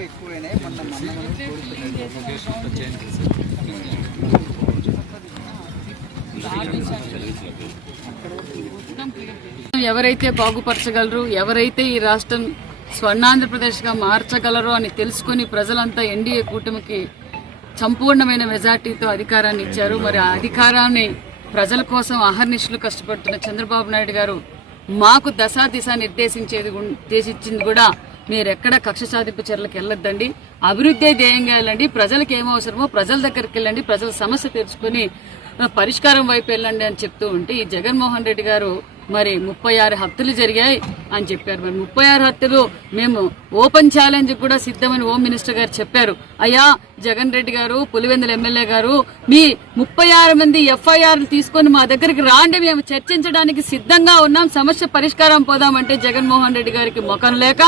చెట్లు ఎక్కువైనాయి మొన్న ఎవరైతే బాగుపరచగలరు ఎవరైతే ఈ రాష్ట్రం స్వర్ణాంధ్రప్రదేశ్గా మార్చగలరో అని తెలుసుకుని ప్రజలంతా ఎన్డీఏ కూటమికి సంపూర్ణమైన మెజార్టీతో అధికారాన్ని ఇచ్చారు. మరి ఆ అధికారాన్ని ప్రజల కోసం అహర్నిశలు కష్టపడుతున్న చంద్రబాబు నాయుడు గారు మాకు దశా దిశ నిర్దేశించేది ఉన్- నిర్దేశించింది కూడా మీరెక్కడ కక్ష సాధింపు చర్యలకు వెళ్ళొద్దండి. అభివృద్ధి ధ్యేయంగా వెళ్ళండి ప్రజలకు ఏమవసరమో ప్రజల దగ్గరికి వెళ్ళండి. ప్రజల సమస్య తెరుచుకొని పరిష్కారం వైపు వెళ్ళండి అని చెప్తూ ఉంటే ఈ జగన్మోహన్ రెడ్డి గారు మరి ముప్పై ఆరు హత్యలు జరిగాయి అని చెప్పారు. మరి ముప్పై ఆరు హత్యలు మేము ఓపెన్ ఛాలెంజ్ కూడా సిద్ధమని హోమ్ మినిస్టర్ గారు చెప్పారు. అయ్యా జగన్ రెడ్డి గారు పులివెందుల ఎమ్మెల్యే గారు మీ ముప్పై ఆరు మంది ఎఫ్ఐఆర్లు తీసుకొని మా దగ్గరికి రాండి మేము చర్చించడానికి సిద్ధంగా ఉన్నాం సమస్య పరిష్కారం పోదామంటే జగన్మోహన్ రెడ్డి గారికి ముఖం లేక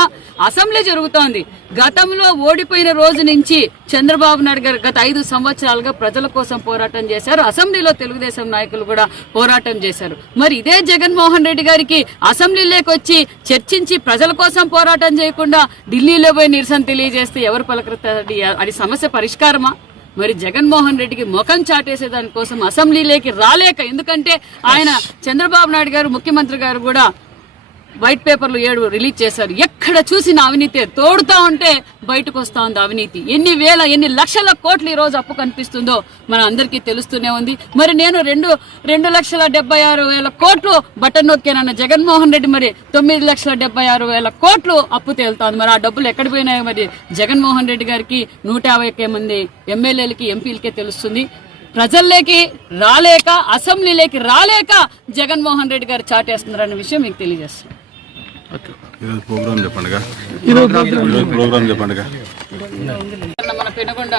అసెంబ్లీ జరుగుతోంది. గతంలో ఓడిపోయిన రోజు నుంచి చంద్రబాబు నాయుడు గారు గత ఐదు సంవత్సరాలుగా ప్రజల కోసం పోరాటం చేశారు. అసెంబ్లీలో తెలుగుదేశం నాయకులు కూడా పోరాటం చేశారు. మరి ఇదే జగన్మోహన్ రెడ్డి గారికి అసెంబ్లీలోకి వచ్చి చర్చించి ప్రజల కోసం పోరాటం చేయకుండా ఢిల్లీలో పోయి నిరసన తెలియజేస్తే ఎవరు పలకరుతారు అది సమస్య పరిష్కారమా? మరి జగన్మోహన్ రెడ్డికి ముఖం చాటేసే దానికోసం అసెంబ్లీలోకి రాలేక ఎందుకంటే ఆయన చంద్రబాబు నాయుడు గారు ముఖ్యమంత్రి గారు కూడా వైట్ పేపర్లు ఏడు రిలీజ్ చేశారు. ఎక్కడ చూసిన అవినీతి తోడుతా ఉంటే బయటకు వస్తా ఉంది అవినీతి. ఎన్ని వేల ఎన్ని లక్షల కోట్లు ఈ రోజు అప్పు కనిపిస్తుందో మన అందరికీ తెలుస్తూనే ఉంది. మరి నేను రెండు రెండు లక్షల డెబ్బై ఆరు వేల కోట్లు బటన్ నొక్కానన్న జగన్మోహన్ రెడ్డి మరి తొమ్మిది లక్షల డెబ్బై ఆరు వేల కోట్లు అప్పు తేలుతోంది. మరి ఆ డబ్బులు ఎక్కడ పోయినాయో మరి జగన్మోహన్ రెడ్డి గారికి నూట యాభై మంది ఎమ్మెల్యేలకి ఎంపీలకే తెలుస్తుంది. ప్రజల్లోకి రాలేక అసెంబ్లీలోకి రాలేక జగన్మోహన్ రెడ్డి గారు చాటేస్తున్నారన్న విషయం మీకు తెలియజేస్తాను. ఈరోజు ప్రోగ్రామ్ చెప్పండిగా. ఈరోజు ప్రోగ్రామ్ చెప్పండిగా. మన పెనుగొండ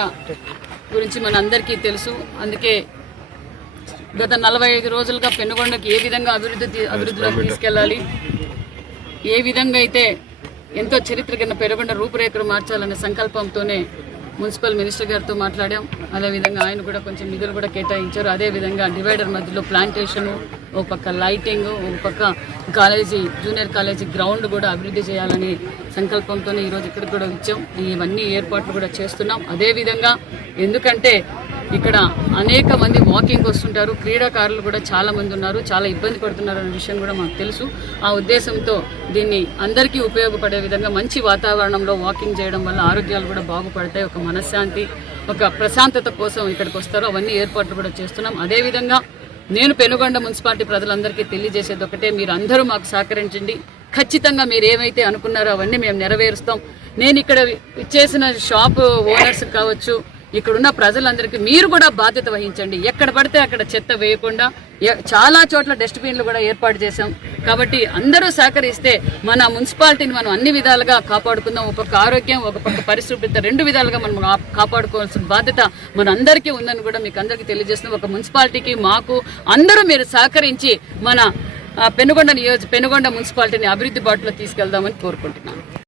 గురించి మన అందరికీ తెలుసు. అందుకే గత నలభై ఐదు రోజులుగా పెనుగొండకి ఏ విధంగా అభివృద్ధి అభివృద్ధిలోకి తీసుకెళ్ళాలి? ఏ విధంగా అయితే ఎంతో చరిత్ర కింద పెనుగొండ రూపురేఖలు మార్చాలనే సంకల్పంతోనే మున్సిపల్ మినిస్టర్ గారితో మాట్లాడాం. అదేవిధంగా ఆయన కూడా కొంచెం నిధులు కూడా కేటాయించారు. అదేవిధంగా డివైడర్ మధ్యలో ప్లాంటేషన్ ఒక పక్క లైటింగ్ ఒక పక్క కాలేజీ జూనియర్ కాలేజీ గ్రౌండ్ కూడా అభివృద్ధి చేయాలని సంకల్పంతోనే ఈరోజు ఇక్కడ కూడా ఇచ్చాం ఇవన్నీ ఏర్పాట్లు కూడా చేస్తున్నాం. అదేవిధంగా ఎందుకంటే ఇక్కడ అనేక మంది వాకింగ్ వస్తుంటారు క్రీడాకారులు కూడా చాలా మంది ఉన్నారు చాలా ఇబ్బంది పడుతున్నారు అనే విషయం కూడా మాకు తెలుసు. ఆ ఉద్దేశంతో దీన్ని అందరికీ ఉపయోగపడే విధంగా మంచి వాతావరణంలో వాకింగ్ చేయడం వల్ల ఆరోగ్యాలు కూడా బాగుపడతాయి. ఒక మనశ్శాంతి ఒక ప్రశాంతత కోసం ఇక్కడికి వస్తారు. అవన్నీ ఏర్పాట్లు కూడా చేస్తున్నాం. అదేవిధంగా నేను పెనుగొండ మున్సిపాలిటీ ప్రజలందరికీ తెలియజేసేది ఒకటే మీరు అందరూ మాకు సహకరించండి. ఖచ్చితంగా మీరు ఏమైతే అనుకున్నారో అవన్నీ మేము నెరవేరుస్తాం. నేను ఇక్కడ ఇచ్చేసిన షాప్ ఓనర్స్ కావచ్చు ఇక్కడున్న ప్రజలందరికీ మీరు కూడా బాధ్యత వహించండి. ఎక్కడ పడితే అక్కడ చెత్త వేయకుండా చాలా చోట్ల డస్ట్బిన్లు కూడా ఏర్పాటు చేశాం. కాబట్టి అందరూ సహకరిస్తే మన మున్సిపాలిటీని మనం అన్ని విధాలుగా కాపాడుకుందాం. ఒక పక్క ఆరోగ్యం ఒక పక్క పరిశుభ్రత రెండు విధాలుగా మనం కాపాడుకోవాల్సిన బాధ్యత మన అందరికీ ఉందని కూడా మీకు అందరికీ తెలియజేస్తున్నాం. ఒక మున్సిపాలిటీకి మాకు అందరూ మీరు సహకరించి మన పెనుగొండ నియోజక పెనుగొండ మున్సిపాలిటీని అభివృద్ధి బాటలో తీసుకెళ్దామని కోరుకుంటున్నాను